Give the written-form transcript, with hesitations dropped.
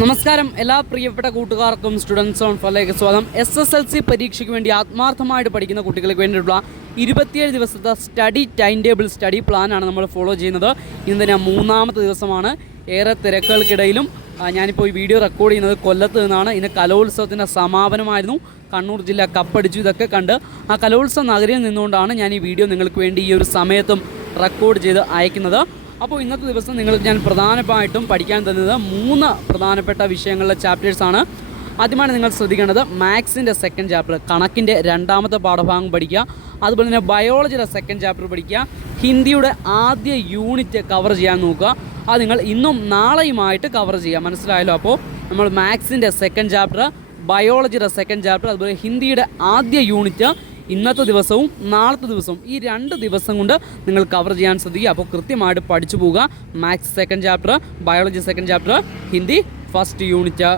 നമസ്കാരം എല്ലാ പ്രിയപ്പെട്ട കൂട്ടുകാർക്കും സ്റ്റുഡൻസ് ഓൺ ഫോറിലേക്ക് സ്വാഗതം. SSLC പരീക്ഷയ്ക്ക് വേണ്ടി ആത്മാർത്ഥമായിട്ട് പഠിക്കുന്ന കുട്ടികൾക്ക് വേണ്ടിയിട്ടുള്ള 27 ദിവസത്തെ സ്റ്റഡി ടൈം ടേബിൾ സ്റ്റഡി പ്ലാനാണ് നമ്മൾ ഫോളോ ചെയ്യുന്നത്. ഇന്ന് ഞാൻ 3ാമത്തെ ദിവസമാണ്. ഏറെ തിരക്കുകൾക്കിടയിലും ഞാനിപ്പോൾ ഈ വീഡിയോ റെക്കോർഡ് ചെയ്യുന്നത് കൊല്ലത്ത് നിന്നാണ്. ഇന്ന് കലോത്സവത്തിൻ്റെ സമാപനമായിരുന്നു. കണ്ണൂർ ജില്ല കപ്പടിച്ചു. ഇതൊക്കെ കണ്ട് ആ കലോത്സവ നഗരിയിൽ നിന്നുകൊണ്ടാണ് ഞാൻ ഈ വീഡിയോ നിങ്ങൾക്ക് വേണ്ടി ഈ ഒരു സമയത്തും റെക്കോർഡ് ചെയ്ത് അയക്കുന്നത്. അപ്പോൾ ഇന്നത്തെ ദിവസം നിങ്ങൾക്ക് ഞാൻ പ്രധാനമായിട്ടും പഠിക്കാൻ തന്നത് 3 പ്രധാനപ്പെട്ട വിഷയങ്ങളിലെ ചാപ്റ്റേഴ്സാണ്. ആദ്യമാണ് നിങ്ങൾ ശ്രദ്ധിക്കേണ്ടത് മാത്സിൻ്റെ സെക്കൻഡ് ചാപ്റ്റർ, കണക്കിൻ്റെ 2ാമത്തെ പാഠഭാഗം പഠിക്കുക. അതുപോലെ തന്നെ ബയോളജിയുടെ സെക്കൻഡ് ചാപ്റ്റർ പഠിക്കുക. ഹിന്ദിയുടെ ആദ്യ യൂണിറ്റ് കവർ ചെയ്യാൻ നോക്കുക. അത് നിങ്ങൾ ഇന്നും നാളെയുമായിട്ട് കവർ ചെയ്യുക. മനസ്സിലായല്ലോ? അപ്പോൾ നമ്മൾ മാത്സിൻ്റെ സെക്കൻഡ് ചാപ്റ്റർ, ബയോളജിയുടെ സെക്കൻഡ് ചാപ്റ്റർ, അതുപോലെ ഹിന്ദിയുടെ ആദ്യ യൂണിറ്റ് ഇന്നത്തെ ദിവസവും നാളത്തെ ദിവസവും ഈ 2 ദിവസം കൊണ്ട് നിങ്ങൾ കവർ ചെയ്യാൻ ശ്രദ്ധിക്കുക. അപ്പോൾ കൃത്യമായിട്ട് പഠിച്ചു പോവുക. Maths second chapter, biology second chapter, Hindi first unit.